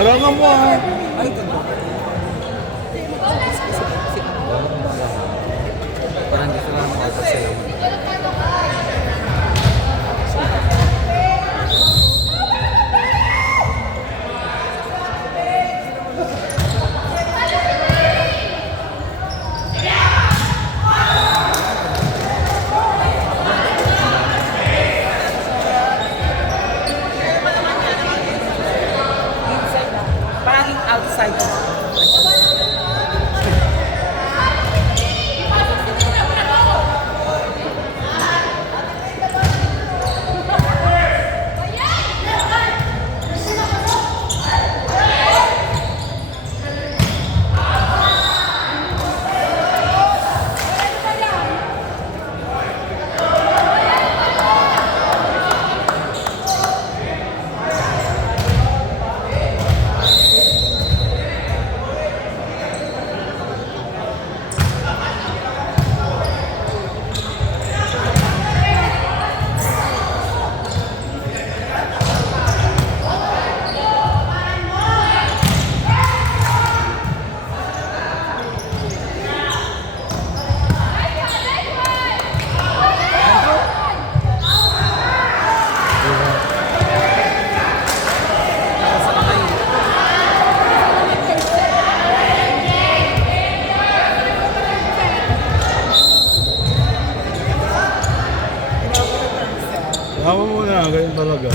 Harangan mo ah. Ay, ganda. Parang dito lang ako sa iyo. Parang outside. Tama mo na, ganyan talaga.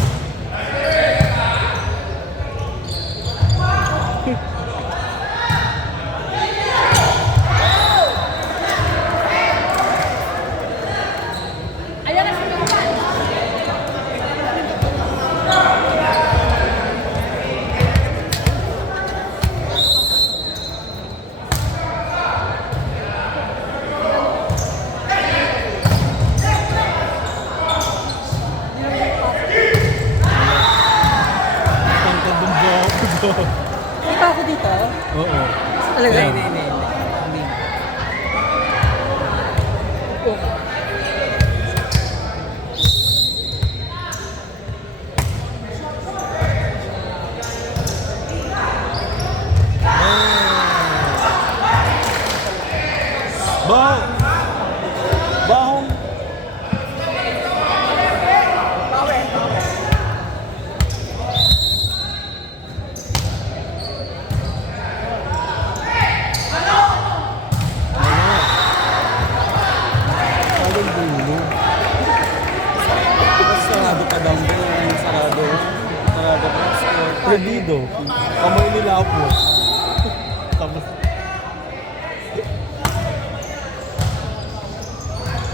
Di ba ako dito? Oo. Talaga? Hindi. Bah! Bahong! Saling dulo. Sarado pa daw. Sarado. Sarado pa. Perdido. Kamay nila ako. Tapos...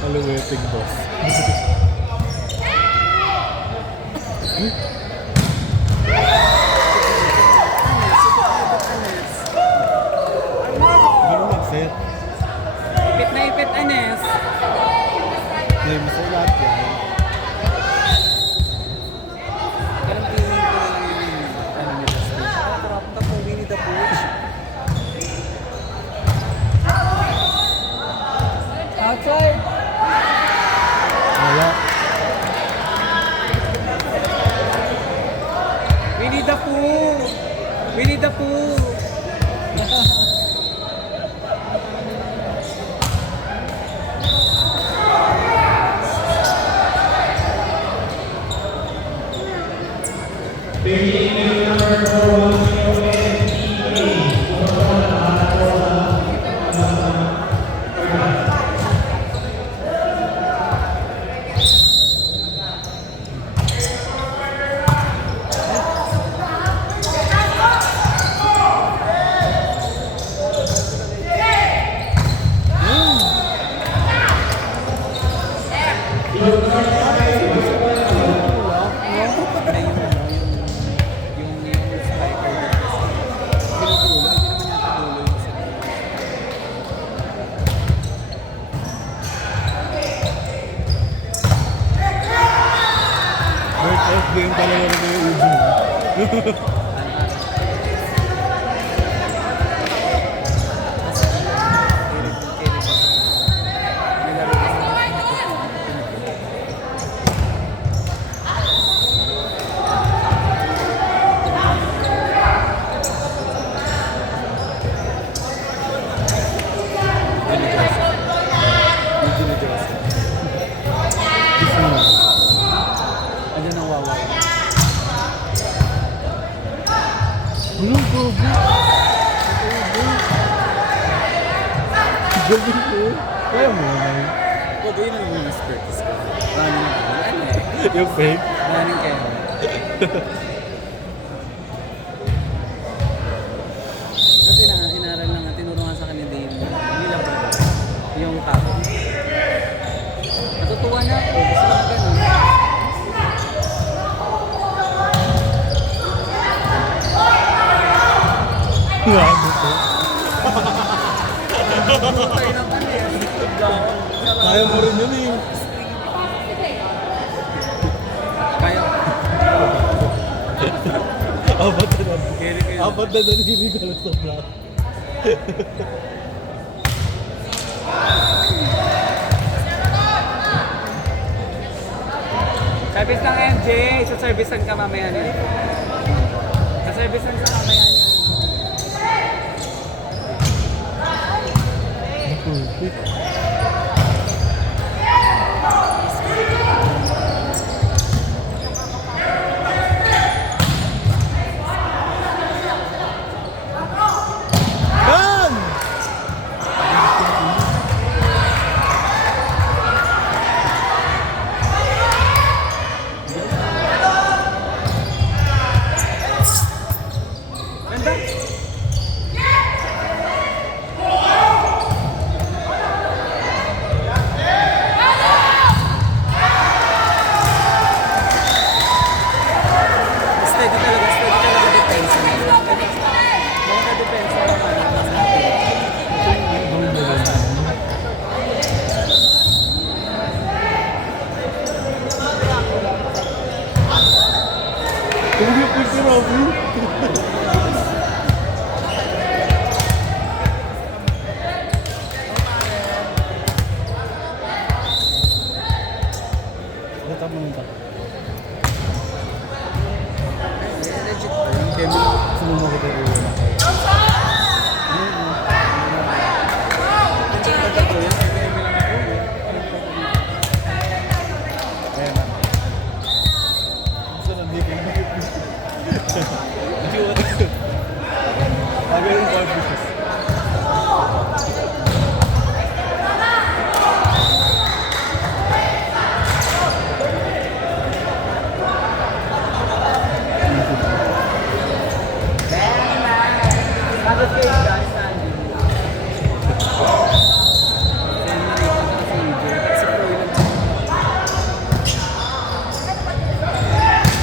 Aluweting boss. Ganun mag-set. Ipit na ipit, Anes. May masaya lahat yan. Ganun feeling ko yung ano nila stage. Parang ka po, Winnie the Pooh. Outside. Wala. Winnie the Pooh! Winnie the Pooh! Game talaga na yung ubo. away. Anong gobi? Gobi ko. Kaya mo naman. Huwag yun ang mga skirts ko. Running ako. Ano eh? Yung fake? Running kayo. Kasi inaral lang natin, tinuruan sa kanila yung hindi lang ba? Yung tao. Natutuwa na ako. Gusto ko na ganun. Nga mo to. Tayo naman eh. Kaya mo rin yun eh. Kaya. Apat na Kaya kayo. Apat na nanili ka lang sa vlog. Service ng MJ. Sa servicean ka mamaya na. Sa servicean ka mamaya na. Yan! Ganda. Steady talaga depensa. Mga depensa naman ng natin. Tumigil ko si Robby. Tama mo ba? Legit pa yung Kemi. Sumama ko tayo. Legit pa ako yan. Kemi lang ako. Ayan na. Gusto na hindi ko Bagay yung barbecue. Bakit kayo guys?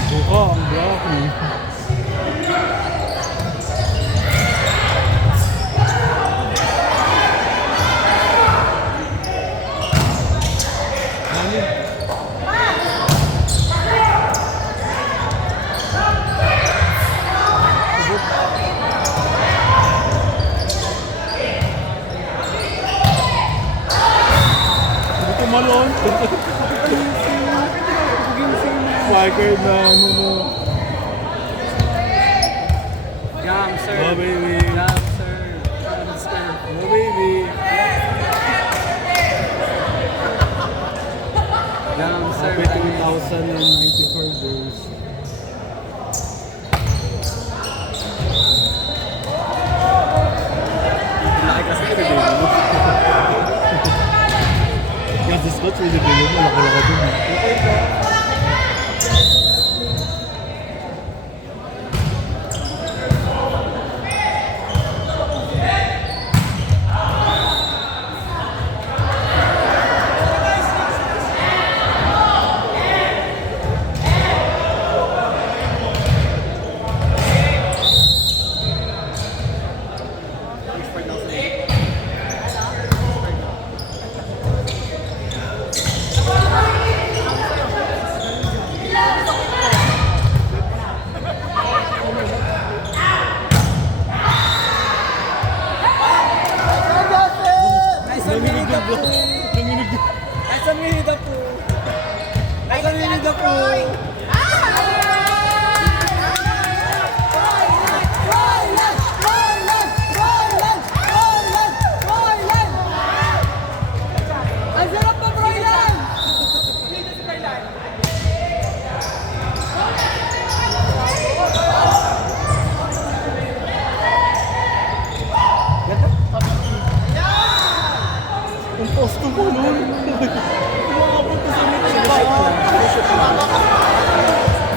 Buka, ang black eh. Ano? Hindi ko malon. Striker na ano mo. Jam, sir. Oh, baby. Jam, sir. Sir. Oh baby. Jam, sir. Happy 2,094 days. Laki kasi pinibili mo. Kasi Scott, pinibili mo. Lako-lako dun. Okay ka.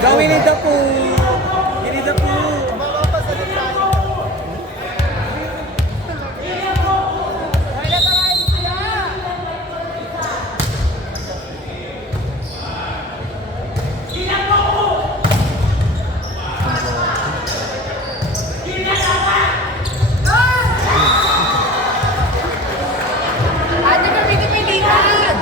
Go Winnie the Pooh! Winnie the Pooh! Ate, pipili-pilihan!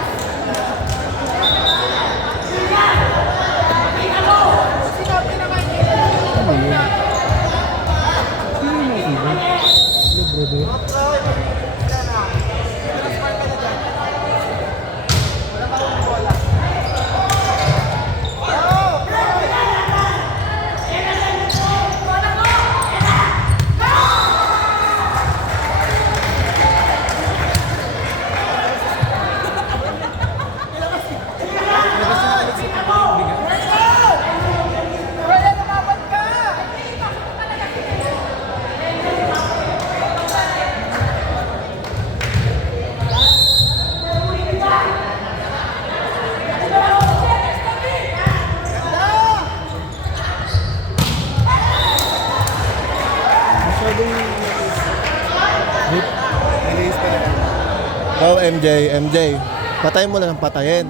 Go MJ, MJ. Patayin mo na ng patayin.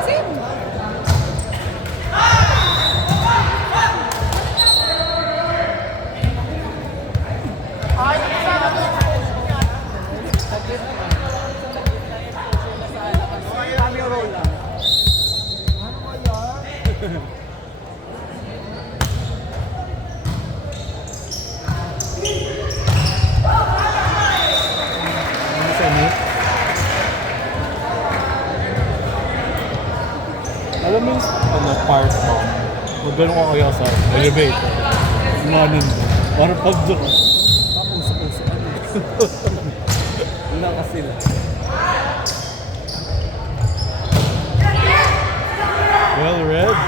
Asim! Kami roll lang. Alam mo yung part mo, kung gano'n ka kaya sa elevator, umanin mo, para pag-drop. Papuso-puso. Wala ka sila. Well read.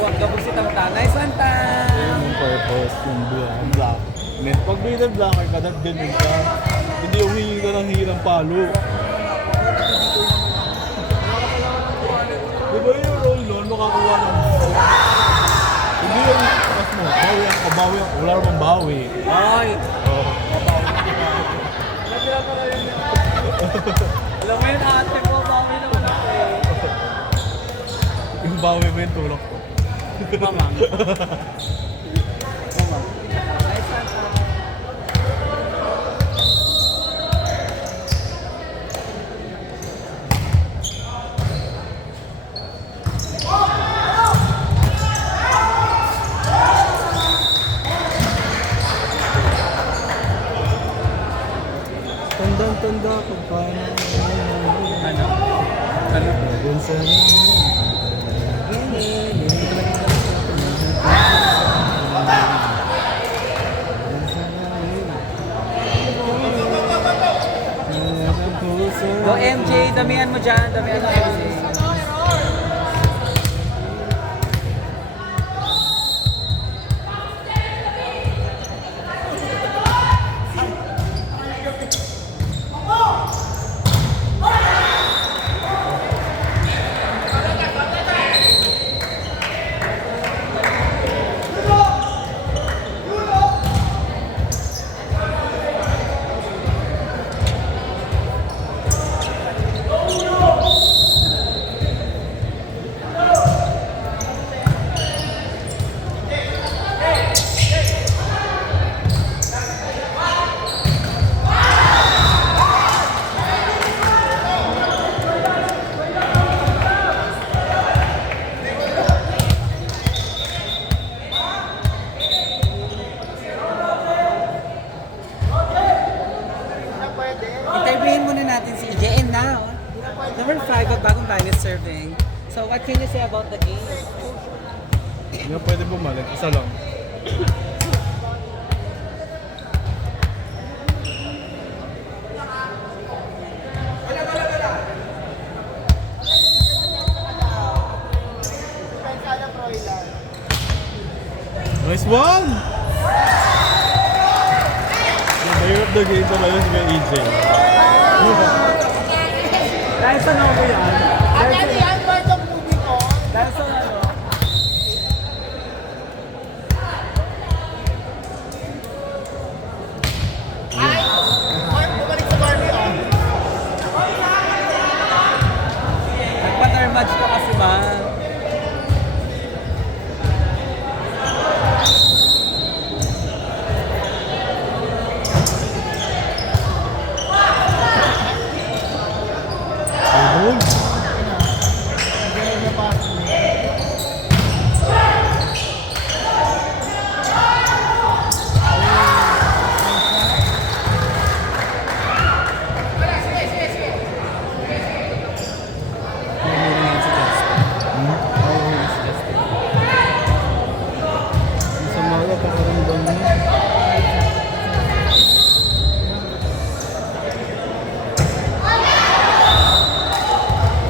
Huwag gabog si Tantanay, Santa! Yung purpose, yung block. Pag middle blocker ka, that ganun ka. Hindi umihingi ka ng hirang palo. Di ba yung role nun, makakuha ng... Hindi yung takas mo, bawi ako, wala namang bawi. Ay! Oh. Alam mo yun, ate ko, bawi naman ako eh. Yung bawi mo yung tulak ko. Mamang. Mamang. Ay, Santa. Tandang-tanda kung paano. Ano? Ano? Dun sa... Go MJ, damihan mo dyan, damihan mo MJ. 5 at bagong time is serving. So what can you say about the game? Hindi na pwede bumalik. Isa lang. Nice one! The player of the game talaga si AJ. Dahil sa novo yan. At ano yan, part of movie ko? Dahil sa ano. Ay, Mark, bumalik sa Barbie, oh. Nagpa-third match ka kasi ba? Ayun. Namiringin si Justin. Namiringin si Justin. Sa mga pakaramdam mo.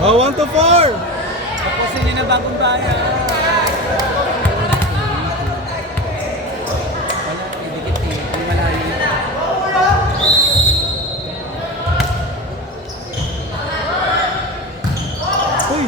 Oh, 1 to 4! Tapos hindi na bagong bayan. Wala, idikit eh. Ang malayo. Uy!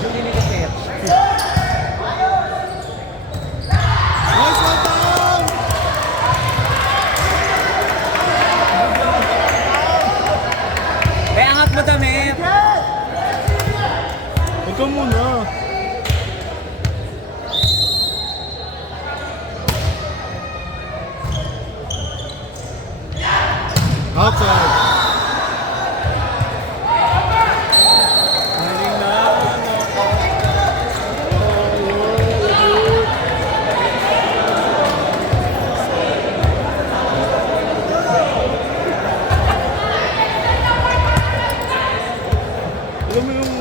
Julie ni Kapit. Nice one down! Kaya angat mo damit. Huwag ka muna. Outside. Maring na. Alam mo yung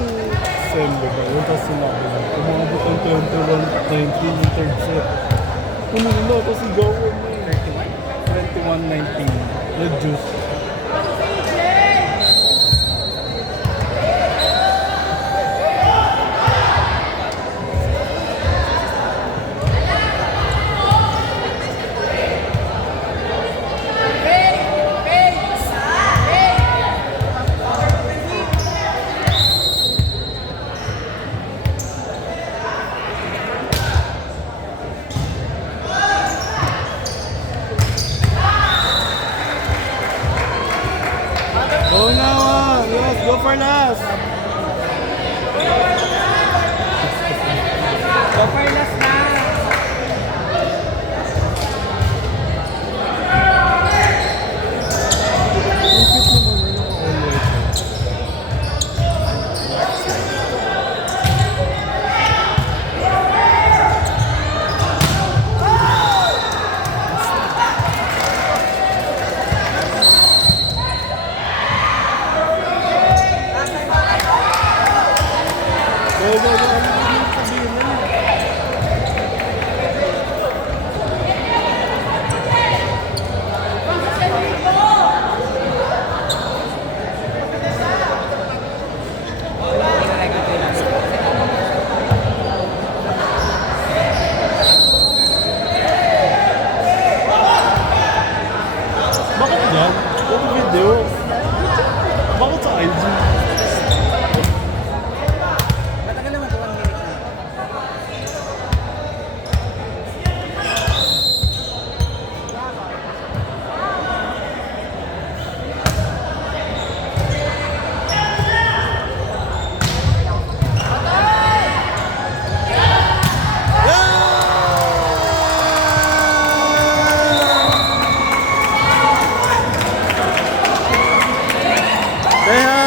send ba? Yung tapos sinabi na. Kumabot ang 21-19 yung third set. Ano na, tapos gawin mo eh. 21-19. Reduce. Go now! Yes, go for last! Go for last na. Go, go, go! Ano yung sabihin mo? Bakit yan? Yung video? Bakit sa IG? Matagal naman 1 minute na. Say hi!